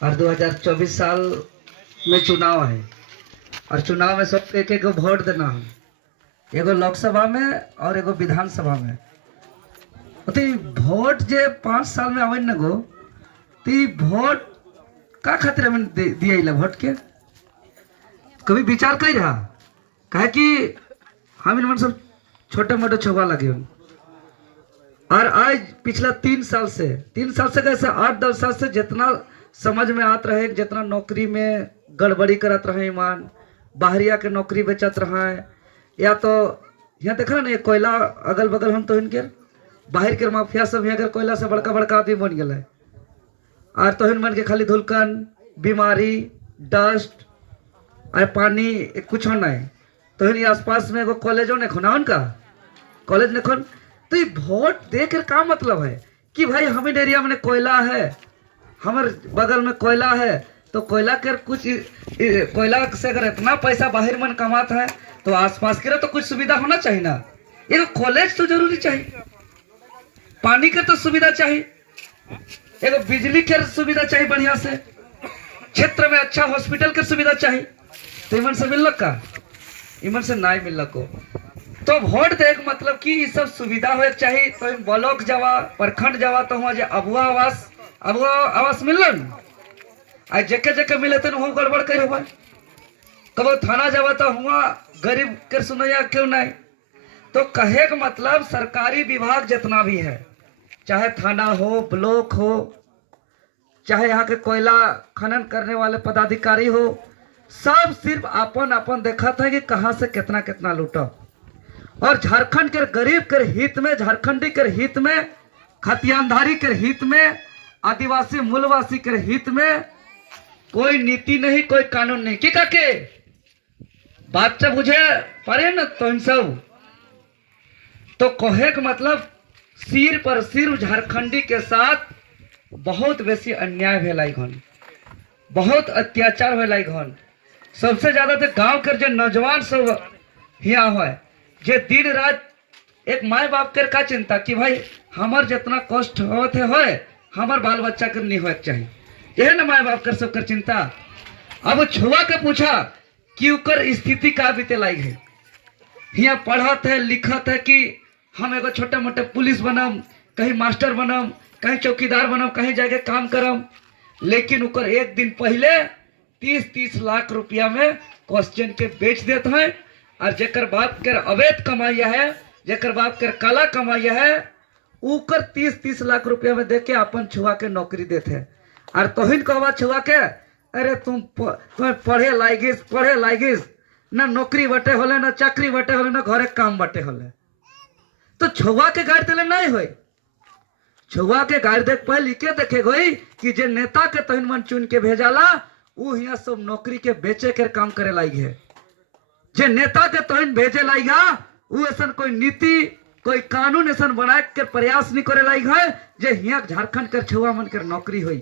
और 2024 साल में चुनाव है और चुनाव में सबको एक एक वोट देना है, एगो लोकसभा में और एगो विधानसभा में। तो वोट जे 5 साल में आवे न गो, तो वोट का खातिर हमें दिया वोट के कभी विचार कर रहा कहे कि हम इन सब छोटे मोटे छुआ लगे। और आज पिछला 3 साल से कैसे 8-10 साल से जितना समझ में आत रहे, जितना नौकरी में गड़बड़ी करत रहे, ईमान बाहरिया के नौकरी बेचत रहा है, या तो यहाँ देख रहे ना कोयला अगल बगल हम तो इनके बाहर के माफिया सब यहाँ अगर कोयला से बड़का बड़का आदमी बन गए और तो बन के खाली धुलकन बीमारी डस्ट और पानी कुछ नहीं। तो आसपास में एगो कॉलेजों ने खुना उनका कॉलेज ने खुन। तो ये वोट देकर का मतलब है कि भाई हम एरिया में कोयला है, हमारे बगल में कोयला है, तो कोयला कर कुछ कोयला से अगर इतना पैसा बाहर मन कमाता है तो आसपास के तो कुछ सुविधा होना चाहिए ना। ये कॉलेज तो जरूरी चाहिए, पानी के तो सुविधा चाहिए, एगो बिजली के सुविधा चाहिए, बढ़िया से क्षेत्र में अच्छा हॉस्पिटल के सुविधा चाहिए। तो इमन से मिल का इमन से नहीं मिल को। तो वोट देख मतलब कि ये सब सुविधा हो चाहिए। तो ब्लॉक जावा प्रखंड जावा तो वहाँ अबुआ आवास मिलन आज जके जके मिले थे वहाँ गड़बड़ कर कबो थाना जावा तो हुआ गरीब के सुनैया क्यों नहीं। तो कहे का मतलब सरकारी विभाग जितना भी है, चाहे थाना हो ब्लॉक हो, चाहे यहाँ के कोयला खनन करने वाले पदाधिकारी हो, सब सिर्फ अपन अपन देखा था कि कहाँ से कितना कितना लूटा। और झारखंड के गरीब के हित में, झारखंडी के हित में, खतियानधारी के हित में, आदिवासी मूलवासी के हित में कोई नीति नहीं, कोई कानून नहीं। की काके बात से बुझे पड़े न तो इन सब। तो कहे का मतलब सिर पर सिर झारखंडी के साथ बहुत बेसी अन्याय भेलाई घन, बहुत अत्याचार भेलाई घन। सबसे ज्यादा तो गांव के जो नौजवान सब यहाँ हुआ जे दिन रात एक माए बाप कर का चिंता कि भाई हमार जितना कष्ट होते होए हमार बाल बच्चा कर नहीं होए चाहिए, यह ना माए बाप कर सब कर चिंता। अब छुआ के पूछा कि उकर स्थिति का बीते लायक है, यहाँ पढ़त है लिखत है कि हम एगो छोटे मोटे पुलिस बनम, कहीं मास्टर बनम, कहीं चौकीदार बनम, कहीं जाके काम करम, लेकिन उकर एक दिन पहले 30-30 लाख रुपया में क्वेश्चन के बेच देते हैं। और जेकर बाप कर अवैध कमाइया है, जेकर बाप कर काला कमाइया है, उकर 30-30 लाख रुपया में देके अपन छुआ के नौकरी देते हैं। और तोहिन कहवा छुआ के अरे तुम पढ़े लागिस ना नौकरी बटे होले, ना चाकरी बटे होले, ना घरे काम बटे होले। तो छुआ के गाड़ दिले नहीं हो, छुआ के गाड़ देख पहले लिखे देखे गई कि जे नेता के तोहिन मन चुन के भेजाला वो यहाँ सब नौकरी के बेचे के काम करे लायक है। जे नेता के तोहिन भेजे लायक है वो ऐसा कोई नीति कोई कानून ऐसा बना के प्रयास नहीं करे लायक है जे यहाँ झारखंड कर छुआ मन कर नौकरी हुई।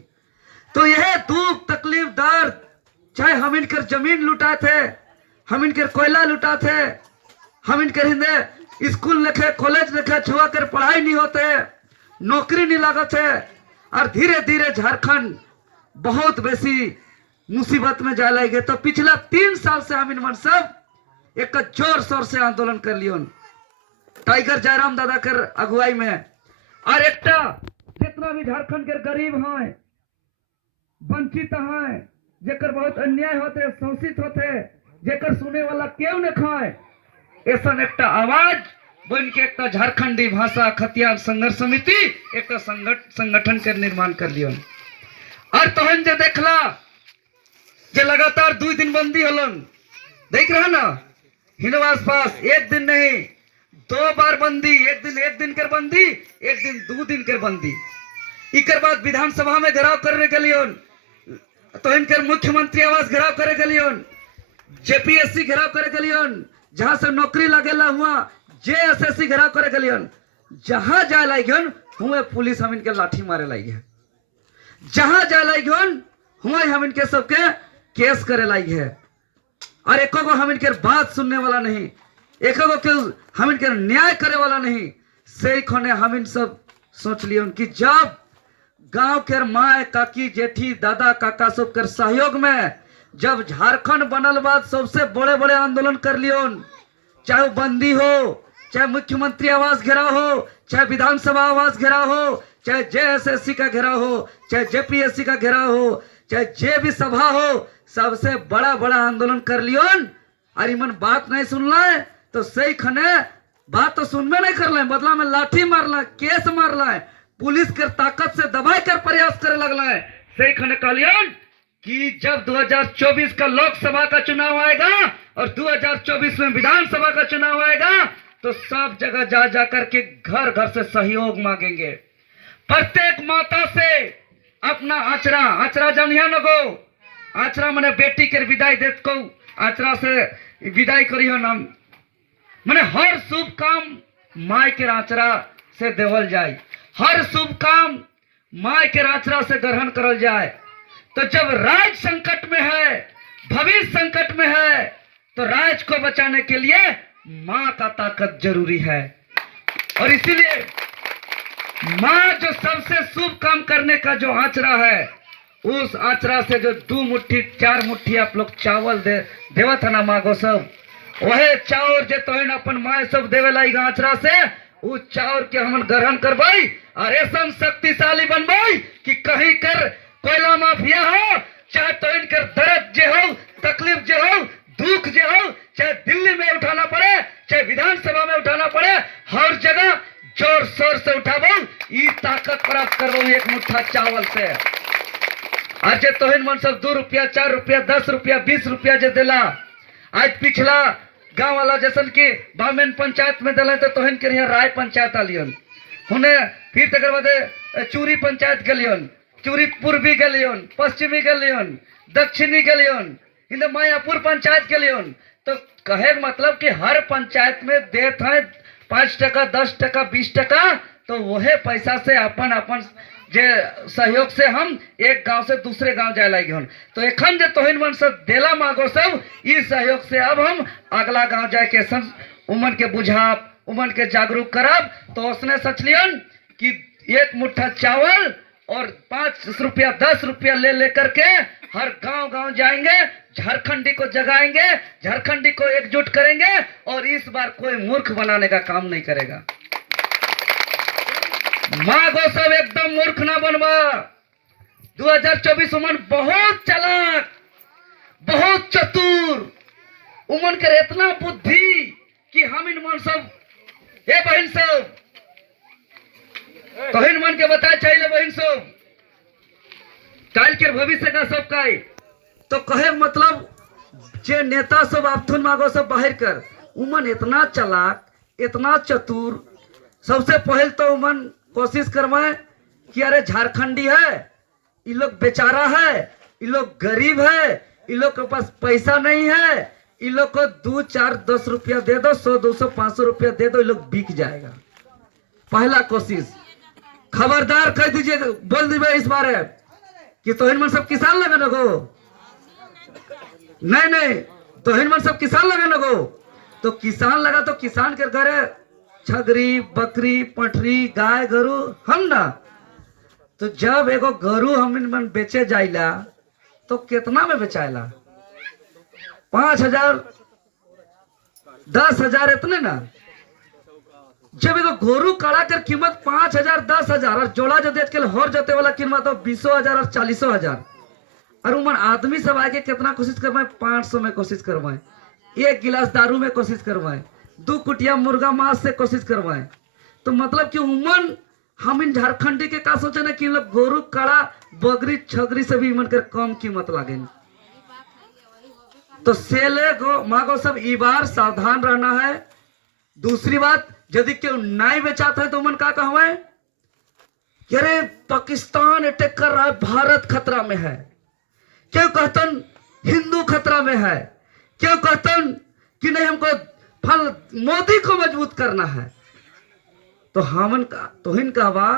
तो यह दुख तकलीफ दर्द, चाहे हम इनकर जमीन लुटा थे, हम इनकर कोयला लुटा थे, हम इनकर हिंदे स्कूल लिखे कॉलेज लिखे, छुआ कर पढ़ाई नहीं होते, नौकरी नहीं लागत है। और धीरे धीरे झारखंड बहुत बेसी मुसीबत में जा लगे। तो पिछला 3 साल से हम इन सब एक जोर शोर से आंदोलन कर लियो टाइगर जयराम दादा कर अगुवाई में। और एक जितना भी झारखंड के गरीब हैं, वंचित हैं, जेकर बहुत अन्याय होते, शोषित होते, जेकर सुने वाला क्यों न खाए, ऐसा एक आवाज बन के एक झारखंडी भाषा खतियान संघर्ष समिति एक संगठन के निर्माण कर लियो। और तोहन जे देखला जे लगातार 2 दिन बंदी होलन, देख रहा ना हिनवास पास, एक दिन नहीं 2 बार बंदी, एक दिन कर बंदी, एक दिन 2 दिन कर बंदी। इकर बाद विधानसभा में घेराव करने के लिए तो इनकर मुख्यमंत्री आवास घेराव करे के लिए, जेपीएससी घेराव करे के लिए, जहां से नौकरी लगेला हुआ जेएसएससी घेराव करे के लिए, जहां जाए लागियन हुए पुलिस हम इनके लाठी मारे लागी है, जहां जाए लागियन हुए हम इनके सबके केस करे लागी है। और एको को हम इनके बात सुनने वाला नहीं, एको को हम इनके न्याय करे वाला नहीं। से खोने हम इन सब सोच लिए कि जब गांव के माए काकी जेठी दादा काका सब कर सहयोग में जब झारखंड बनल बाद सबसे बड़े बड़े आंदोलन कर लियोन, चाहे वो बंदी हो, चाहे मुख्यमंत्री आवास घेराव हो, चाहे विधानसभा आवास घेराव हो, चाहे जेएसएससी का घेराव हो, चाहे जेपीएससी का घेराव हो, चाहे जे भी सभा हो, सबसे बड़ा बड़ा आंदोलन कर लियोन। और इमन बात नहीं सुनना है तो सही खने बात तो सुनबे नहीं कर ले, बदला में लाठी मारला, केस मारला, पुलिस के ताकत से दबाई कर प्रयास करे लगला है। सही खने कहलियन कि जब 2024 का लोकसभा का चुनाव आएगा और 2024 में विधानसभा का चुनाव आएगा तो सब जगह जा जा करके घर घर से सहयोग मांगेंगे। प्रत्येक माता से अपना आचरा, आचरा जानिया नगो, आचरा मने बेटी के विदाई देत को आचरा से विदाई करियो नाम, मने हर शुभ काम माई के आचरा से देवल जाए, हर शुभ काम माई के आचरा से ग्रहण करल जाए। तो जब राज संकट में है, भविष्य संकट में है, तो राज को बचाने के लिए माँ का ताकत जरूरी है। और इसीलिए माँ जो सबसे शुभ काम करने का जो आचरा है, उस आचरा से जो 2 मुट्ठी 4 मुट्ठी आप लोग चावल देवत है ना माँ को सब, वही चावल जो तो अपन माँ सब देवे लाई आचरा से, उस चावल के हम ग्रहण करवाई और ऐसा शक्तिशाली बनवाई कि कहीं कर कोयला माफिया हो, चाहे तो इनकर दर्द जो हो, तकलीफ जो हो, दुख जो हो, चाहे दिल्ली में उठाना पड़े, चाहे विधानसभा में उठाना पड़े, हर जगह जोर शोर से उठाबो, ये ताकत प्राप्त करबो एक मुट्ठा चावल से। आज तो मन सब 2 रुपया 4 रुपया 10 रुपया 20 रुपया जो दिला, आज पिछला गांव वाला जैसन की बामेन पंचायत में दिला तो तोहन के यहाँ राय पंचायत आलियन, हुने फिर तक बाद चूरी पंचायत गलियन, चूरी पूर्वी गलियन, पश्चिमी गलियन, दक्षिणी गलियन, इन मायापुर पंचायत गलियन। तो कहे मतलब कि हर पंचायत में देते हैं 5 टका 10 टका 20 टका, तो वही पैसा से अपन अपन जे सहयोग से हम एक गांव से दूसरे गांव जाए लगे हन। तो एखन जे तोहिन मन सब देला मांगो सब इस सहयोग से अब हम अगला गांव जाए के उमन के बुझाव, उमन के जागरूक करब। तो उसने सचलियन कि 1 मुट्ठा चावल और 5 रुपया 10 रुपया ले लेकर के हर गांव गांव जाएंगे, झारखंडी को जगाएंगे, झारखंडी को एकजुट करेंगे और इस बार कोई मूर्ख बनाने का काम नहीं करेगा। माँ को सब एकदम मूर्ख ना बनवा। 2024 उमन बहुत चालाक, बहुत चतुर, उमन के इतना बुद्धि कि हम इन मन सब हे बहन सब तोहिन मन के बताए चाहिए बहन सब काल के भविष्य का सब का तो कहे मतलब जे नेता सब आपथुन मांगो सब बाहर कर, उमन इतना चालाक इतना चतुर। सबसे पहले तो उमन कोशिश करवाए कि अरे झारखंडी है, ये लोग बेचारा है, ये लोग गरीब है, ये लोग के पास पैसा नहीं है, ये लोग को 2 4 10 रुपया दे दो, 100 200 500 रुपया दे दो, ये लोग बिक जाएगा। पहला कोशिश खबरदार कह दीजिए, बोल दीजिए इस बार है कि तोहिन मन सब किसान लगे न गो, नहीं तोहिन मन सब किसान लगे न गो। तो किसान लगा तो किसान के घरे छगरी बकरी पटरी गाय गरु हम ना, तो जब एगो गरु हम इन मन बेचे जाइला तो कितना में बेचाइला, 5,000 10,000 इतने ना। जब एगो गोरु काड़ा कर कीमत 5,000 10,000 और जोड़ा जो देख के हर जोते वाला कीमत तो 20,000 और 40,000 और उमन आदमी सब आके कितना कोशिश करवाए, 500 में कोशिश करवाए, 1 गिलास दारू में कोशिश करवाए, 2 कुटिया मुर्गा मांस से कोशिश करवाए। तो मतलब कि उमन हम इन झारखंडी के का सोचे ना कि लोग गोरु काड़ा बकरी छगरी से भी इमन कर कम कीमत लागे। तो सेले को मांगो सब ई बार सावधान रहना है। दूसरी बात यदि क्यों नहीं बेचाता है तो उमन का कहवाए कि अरे पाकिस्तान अटैक कर रहा है, भारत खतरा में है, क्यों कहतन हिंदू खतरा में है, क्यों कहतन कि नहीं हमको फल मोदी को मजबूत करना है। तो हमन का तोहिन कहवा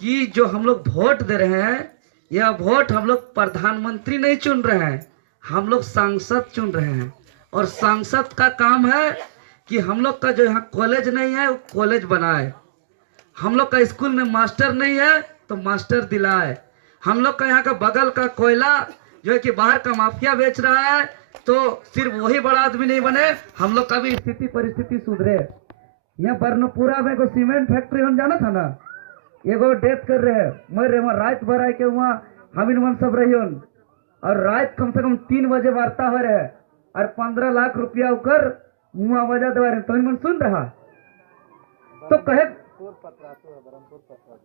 कि जो हम लोग वोट दे रहे हैं यह वोट हम लोग प्रधानमंत्री नहीं चुन रहे हैं, हम लोग सांसद चुन रहे हैं। और सांसद का काम है कि हम लोग का जो यहाँ कॉलेज नहीं है वो कॉलेज बनाए, हम लोग का स्कूल में मास्टर नहीं है तो मास्टर दिलाए। हम लोग का यहाँ का बगल का कोयला जो है कि बाहर का माफिया बेच रहा है, तो सिर्फ वही बड़ा आदमी नहीं बने, हम लोग का भी स्थिति परिस्थिति सुधरे। यहाँ बर्नपुरा में को सीमेंट फैक्ट्री हम जाना था ना, एगो डेथ कर रहे हैं, मर रहे, वहाँ रात भर आए के वहाँ हमिन मन सब रही, और रात कम से कम 3 बजे वार्ता हो रहे और 15 लाख रुपया उकर मुआवजा दे रहे। तो मन सुन रहा तो कहे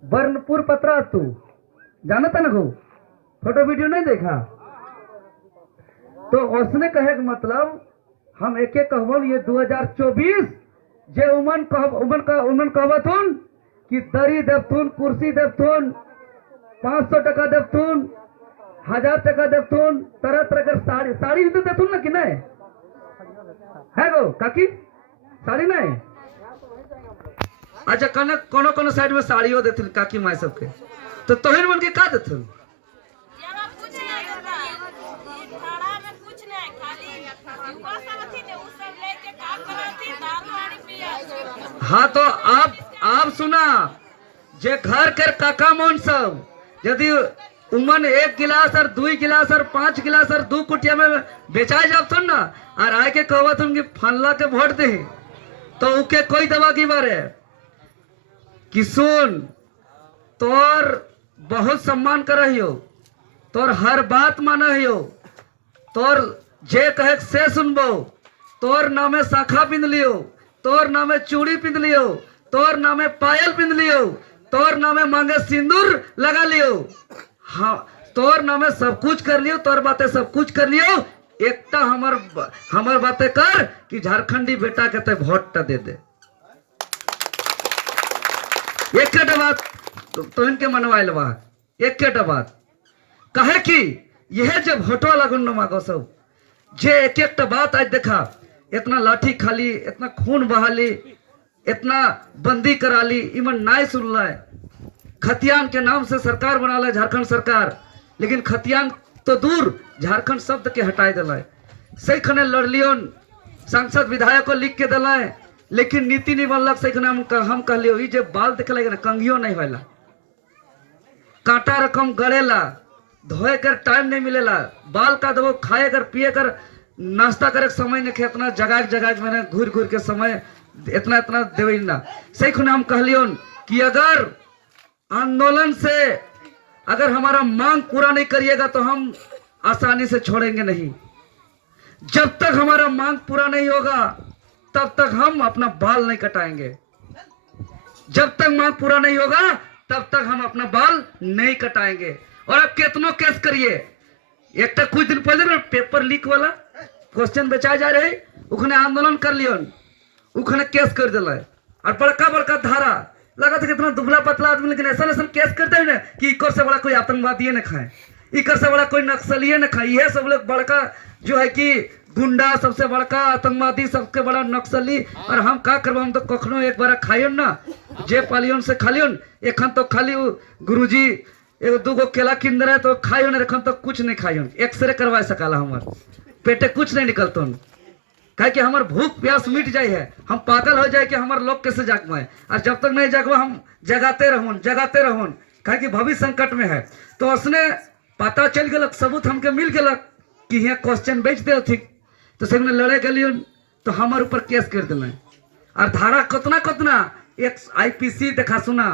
बर्नपुर पत्रा तू जाना था ना, को फोटो वीडियो नहीं देखा, तो उसने कहे मतलब हम एक एक कहबो ये 2024 जे उमन कहबथुन कि दरी देवथुन, कुर्सी देवथुन, 500 टका देवथुन, 1000 टका देवथुन, तरह तरह के साड़ी भी तो देथुन ना कि नहीं है गो काकी, साड़ी नहीं। अच्छा कने कोनो कोनो साइड में साड़ियों देथुन काकी माई सबके, तो तोहिन मन के का देथुन? हाँ तो आप सुना, जे घर के काका मोन सब यदि उमन 1 गिलास और 2 गिलास और 5 गिलास और 2 कुटिया में बेचाए जाथुन ना, और आए के कहथुन कि फनला के वोट दे, तो उके कोई दवा की बारे कि सुन तोर बहुत सम्मान करहियो, तोर हर बात मानहियो, तोर जे कहे से सुनबो, तोर नामे शाखा पिंध लियो, तोर नामे चूड़ी पिंध लियो, तोर नामे पायल पिंध लियो, तोर नामे मांगे सिंदूर लगा लियो, हाँ तोर नामे सब कुछ कर लियो, तोर बातें सब कुछ कर लियो, एकटा हमर बातें कर कि झारखंडी बेटा के ते वोट दे दे। एक बात तो इनके मनवाइल बा, एक बात कहे कि यह जब भोटवा लगुन मांगो सब जे एक बात आज देखा, इतना लाठी खाली, इतना खून बहाली, इतना बंदी करा ली, इमन नाय सुन है। खतियान के नाम से सरकार बना ला झारखंड सरकार, लेकिन खतियान तो दूर झारखंड शब्द के हटाए दिला, सही खने लड़लियोन सांसद विधायक को लिख के दिला, लेकिन नीति नहीं बनलक। सही खने हम कहलियो जे बाल देखल कंघियो नहीं होला, कांटा रकम गड़ेला, धोए कर टाइम नहीं मिलेला, बाल का दबो खाए कर पिए कर नाश्ता करे समय नहीं, इतना जगह मैंने घूर घूर के समय इतना देवे ना। सही खुने हम कहलियोन कि अगर आंदोलन से अगर हमारा मांग पूरा नहीं करिएगा तो हम आसानी से छोड़ेंगे नहीं। जब तक हमारा मांग पूरा नहीं होगा तब तक हम अपना बाल नहीं कटाएंगे। जब तक मांग पूरा नहीं होगा तब तक हम अपना बाल नहीं कटाएंगे। और आप कितनों केस करिए, एक तक कुछ दिन पहले पेपर लीक वाला क्वेश्चन बेचाए जा रहे, उखने आंदोलन कर लियो, उखने केस कर दिला, और बड़का बड़का धारा लगा था कितना दुबला पतला आदमी, लेकिन ऐसा केस करते हैं ना कि इकर से बड़ा कोई आतंकवादी न खाए, इकर से बड़ा कोई नक्सली न खाए। यह सब लोग बड़का जो है कि गुंडा, सबसे बड़का आतंकवादी, सबसे बड़ा नक्सली। और हम का करब, हम तो कखनो एक बार खाइयो ना, जे पालियोन से खालियोन, एखन तो खाली गुरुजी एगो 2 केला किन रहे तो खाइयो ना, एखन तो कुछ नहीं खाइयो, एक्सरे करवा सकाला, हमार पेटे कुछ नहीं निकलतो, कहे कि हमार भूख प्यास मिट जाए है, हम पागल हो जाए कि हमारे लोग कैसे जागवाए। और जब तक नहीं जागवा हम जगाते रहून, कहे कि भविष्य संकट में है। तो उसने पता चल गलक, सबूत हमके मिल गलक कि यहाँ क्वेश्चन बेच दे थी, तो सब लड़े गलियो तो हमारे ऊपर केस कर दिल। और धारा कितना एक IPC देखा सुना